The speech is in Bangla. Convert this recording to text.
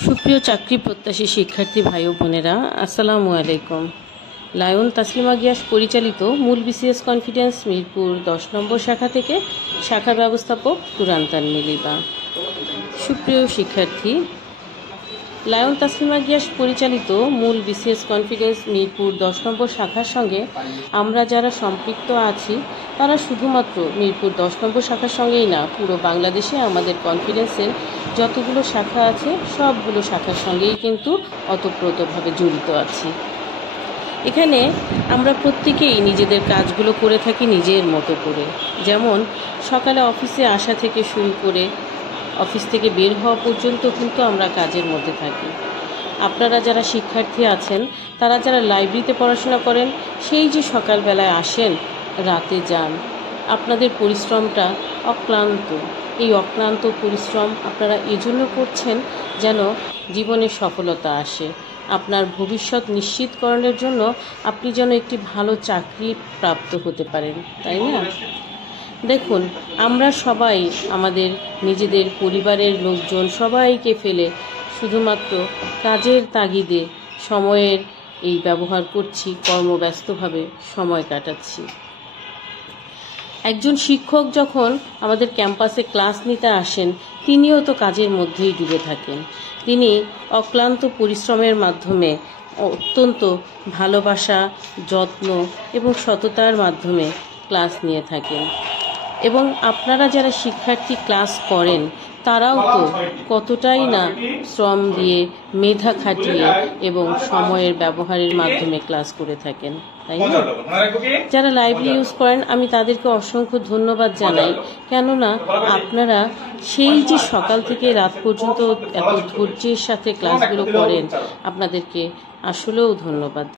সুপ্রিয় চাকরি প্রত্যাশী শিক্ষার্থী ভাই ও বোনেরা, আসসালামু আলাইকুম। লায়ন তাসলিমা গিয়াস পরিচালিত মূল বিসিএস কনফিডেন্স মিরপুর 10 নম্বর শাখা থেকে শাখা ব্যবস্থাপক তুরান্তান মিলিবা। সুপ্রিয় শিক্ষার্থী, লায়ন তাসলিমা গিয়াস পরিচালিত মূল বিসিএস কনফিডেন্স মিরপুর 10 নম্বর শাখার সঙ্গে আমরা যারা সম্পৃক্ত আছি তারা শুধুমাত্র মিরপুর 10 নম্বর শাখার সঙ্গেই না, পুরো বাংলাদেশে আমাদের কনফিডেন্সের যতগুলো শাখা আছে সবগুলো শাখার সঙ্গেই কিন্তু ওতপ্রোতভাবে জড়িত আছি। এখানে আমরা প্রত্যেকেই নিজেদের কাজগুলো করে থাকি নিজের মতো করে। যেমন সকালে অফিসে আসা থেকে শুরু করে অফিস থেকে বের হওয়া পর্যন্ত কিন্তু আমরা কাজের মধ্যে থাকি। আপনারা যারা শিক্ষার্থী আছেন, তারা যারা লাইব্রেরিতে পড়াশোনা করেন, সেই যে সকালবেলায় আসেন, রাতে যান, আপনাদের পরিশ্রমটা অক্লান্ত। এই অক্লান্ত পরিশ্রম আপনারা এজন্য করছেন যেন জীবনে সফলতা আসে, আপনার ভবিষ্যৎ নিশ্চিতকরণের জন্য আপনি যেন একটি ভালো চাকরি প্রাপ্ত হতে পারেন, তাই না? দেখুন, আমরা সবাই আমাদের নিজেদের পরিবারের লোকজন সবাইকে ফেলে শুধুমাত্র কাজের তাগিদে সময়ের এই ব্যবহার করছি, কর্মব্যস্তভাবে সময় কাটাচ্ছি। একজন শিক্ষক যখন আমাদের ক্যাম্পাসে ক্লাস নিতে আসেন, তিনিও তো কাজের মধ্যেই ডুবে থাকেন। তিনি অক্লান্ত পরিশ্রমের মাধ্যমে অত্যন্ত ভালোবাসা, যত্ন এবং সততার মাধ্যমে ক্লাস নিয়ে থাকেন। এবং আপনারা যারা শিক্ষার্থী ক্লাস করেন, তারাও তো কতটাই না শ্রম দিয়ে, মেধা খাটিয়ে এবং সময়ের ব্যবহারের মাধ্যমে ক্লাস করে থাকেন, তাই না? যারা লাইব্রেরি ইউজ করেন, আমি তাদেরকে অসংখ্য ধন্যবাদ জানাই। কেননা আপনারা সেই যে সকাল থেকে রাত পর্যন্ত এত ধৈর্যের সাথে ক্লাসগুলো করেন, আপনাদেরকে আসলেও ধন্যবাদ।